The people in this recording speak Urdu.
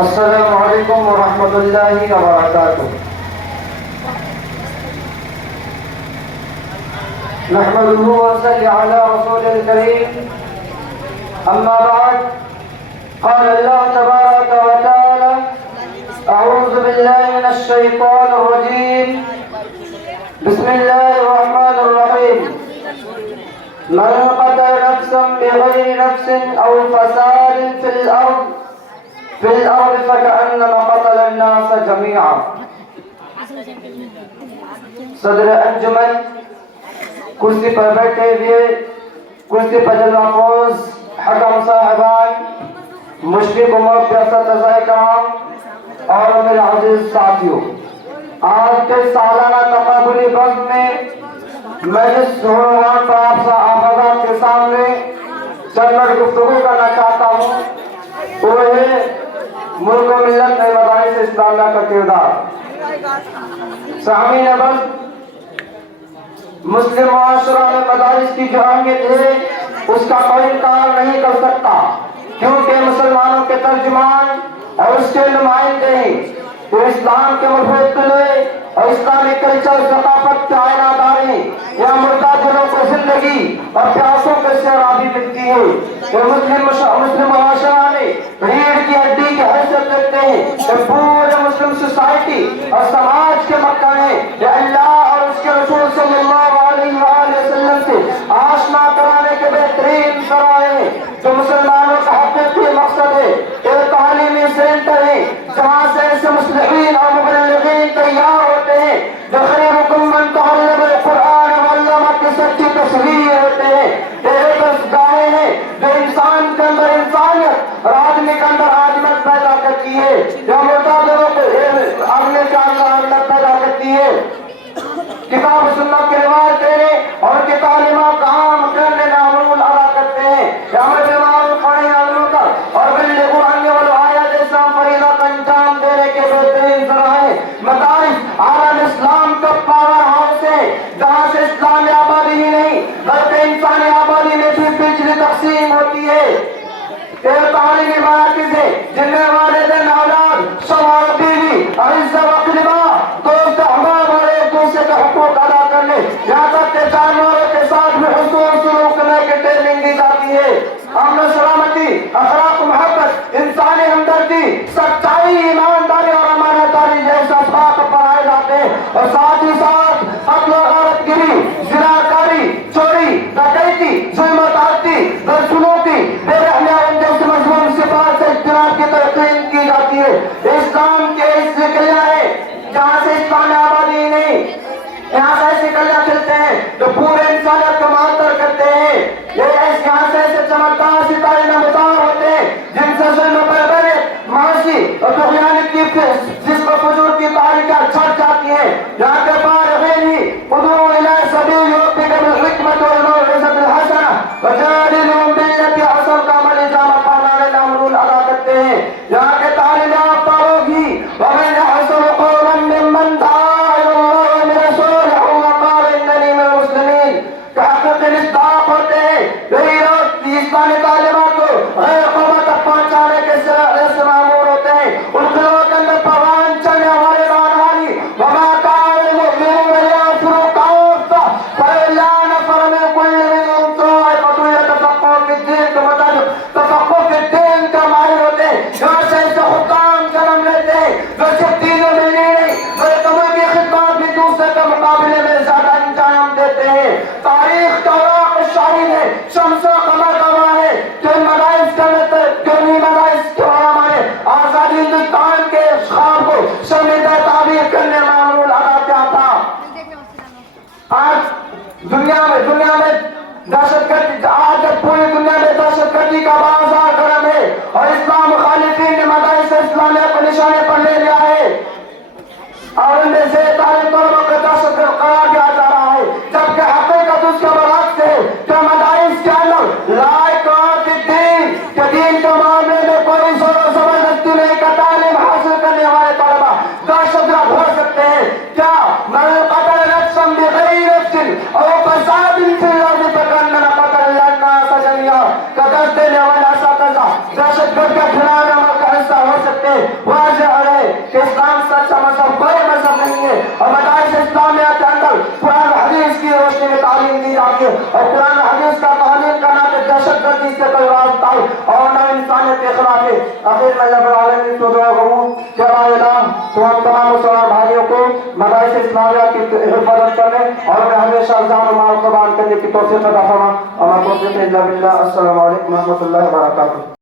السلام علیکم ورحمۃ اللہ وبرکاتہ۔ نحمده ونصلي على رسوله الكريم، أما بعد، قال الله تبارك وتعالى: أعوذ بالله من الشيطان الرجيم، بسم الله الرحمن الرحيم. من قتل نفسا بغير نفس أو فساد في الأرض فكأنما قتل الناس جميعا۔ صدر انجمن، کرسی پر بیٹھے ہوئے، کرسی پر جلوہ افروز حکم صاحبان، مشرق و محترم اساتذہ کرام اور میرے عزیز ساتھیوں، آج کے سالانہ تقابلی وقت میں میں اس عنوان پر آپ حضرات کے سامنے چند منٹ گفتگو کرنا چاہتا ہوں، وہ ہے ملک و ملت میں مدارس اسلامیہ کا کردار۔ سامعین ابد، مسلم معاشرہ میں مدارس کی جو اہمیت ہے اس کا کوئی انکار نہیں کر سکتا، کیونکہ مسلمانوں کے ترجمان اور اس کے نمائندے ہیں، وہ اسلام کے مفہوم اور اسلامی کلچر ثقافت کے آئینہ دار ہیں۔ یہاں مردہ دلوں کو زندگی اور پیاسوں کے سیرابی ملتی ہے۔ وہ مسلم معاشرہ میں ریڑھ کی ہڈی کی حیثیت رکھتے ہیں۔ یہ پورے مسلم سوسائٹی اور سماج کے مکہ ہیں۔ یہ اللہ اور اس کے رسول صلی اللہ علیہ وآلہ وسلم سے آشنا کرانے کے بہترین ذرائع ہیں، جو مسلمانوں کا حقیقی مقصد ہے۔ یہ تعلیمی سینٹر ہے جہاں سے ایسے مصلحین اور مبلغین تیار ہوتے ہیں جو خیرکم من تعلم القرآن وعلمہ کی سچی تصویر ہوتے ہیں۔ یہ درسگاہیں ہیں جو انسان کے اندر انسانیت اور آدمی کے اندر آدمیت پیدا کرتی ہے، جو مردہ لوگوں کو اگلے کے اندر پیدا کرتی ہے۔ کتاب و سنت کے روایت دینے اور ان کی تعلیمات کا عام کرنے میں عمل ادا کرتے ہیں۔ یہ امر بالمعروف و نہی عن المنکر اور بلغوا عنی ولو آیۃ جیسا فریضہ کا انجام دینے کے بہترین ذرائع۔ مدارس عالم اسلام کا پاور ہاؤس ہے، جہاں سے اسلامی آبادی ہی نہیں بلکہ انسانی آبادی میں بھی بجلی تقسیم ہوتی ہے۔ یہ تعلیمی مراکز ہے جن میں والدین، اولاد، شوہر، بیوی، اعزہ و اقربا، دوست، احباب اور ایک دوسرے کے حقوق ادا کرنے، یہاں تک کہ جانوروں کے ساتھ بھی حسن سلوک کرنے کی ٹریننگ دی جاتی ہے۔ امن و سلامتی، اخلاق و محبت، انسانی ہمدردی، سچائی، ایمانداری اور امانت داری جیسے اسباق پڑھائے جاتے ہیں، اور ساتھ ہی ساتھ قتل و غارت گری، زناکاری، چوری، ڈکیتی، ظلم و تعدی، بدسلوکی، بے رحمی اور جیسے مذموم صفات سے اجتناب کی تلقین کی جاتی ہے۔ اسلام کے ایسی گلیاں ہیں جہاں سے اسلامی آبادی نہیں، یہاں سے ایسی گلیاں کھلتے ہیں جو پورے انسانیت کو معطر کرتے ہیں۔ یہاں سے ایسے چمکدار ستارے نمودار ہوتے ہیں جن سے ظلم و بربریت، معاشی اور طغیانت کی جس کو فجور کی تاریکیاں چھٹ جاتی ہیں۔ یہاں کے بالغین ہی ادعوا الی سبیل ربک بالحکمۃ والموعظۃ الحسنہ وجادلہم بالتی ہی احسن کا عملی جامع پہنانے کا عمل ادا کرتے ہیں۔ یہاں کے تعلیم یافتہ لوگ ہی ومن احسن قولا ممن دعا الی اللہ برسولہ وقال اننی من المسلمین کا حقیقی مصداق ہوتے ہیں۔ یہی لوگ اسلامی تعلیمات کو غیر قوموں تک پہنچانے کے سے مامور ہوتے ہیں۔ ان کے لوگوں کے اندر پروان چلنے والے روحانی وما كان المؤمنون لينفروا كافة فلولا نفر من كل منهم طائفة يتفقهوا في الدين کا مطابق تفقہ فی الدین کا ماہر ہوتے ہیں۔ یہاں سے ایسے حکام جنم لیتے ہیں جو صرف دین و دینی نہیں بلکہ ملک کی خدمات بھی دوسرے کے مقابلے میں زیادہ انجام دیتے ہیں۔ تاریخ کا اوراق شاہد ہے، شمس و قمر گواہ ہے کہ ان مدارس کے مدارس کے علماء نے آزادی ہندوستان کے خواب کو شرمندہ تعبیر کرنے میں عمل ادا کیا تھا۔ آج دنیا میں دہشت گردی، آج پوری دنیا میں دہشت گردی کا بازار گرم ہے اور اسلام مخالفین نے مدارس اسلامیہ کو نشانے پر لے لیا ہے اور ان میں سے تعلیم طلبوں کو دہشت گرد قرار دیا جا رہا ہے، جبکہ حقیقت اس کے برعکس ہے کہ مدارس کے اندر لائق اور دین کے دین کے معاملے میں کوئی زور و زبردستی نہیں کا تعلیم حاصل کرنے والے طلبہ دہشت گرد ہو سکتے ہیں۔ کیا من قتل نفسا بغیر نفس او فساد فی الارض فکأنما قتل الناس جميعا کا درس دینے والا اساتذہ دہشت گرد کے کھلانے کا حصہ ہو سکتے ہے واضح ہے کہ اسلام سچا مذہب کوئی مذہب نہیں ہے، اور مدارس اسلامیہ کے اندر قرآن حدیث کی روشنی میں تعلیم دی جاتی ہے، اور قرآن حدیث کا تعلیم کا نام دہشت گردی سے کوئی واسطہ اور نہ انسانیت کے خلاف ہے۔ آخر میں رب العالمین کو دعا کروں کہ اللہ تعالیٰ تو ہم تمام مسلمان بھائیوں کو مدارس اسلامیہ کی حفاظت کرنے اور میں ہمیشہ جان و مال قربان کرنے کی توفیق عطا فرما، اور توفیق الا باللہ۔ السلام علیکم و رحمۃ اللہ وبرکاتہ۔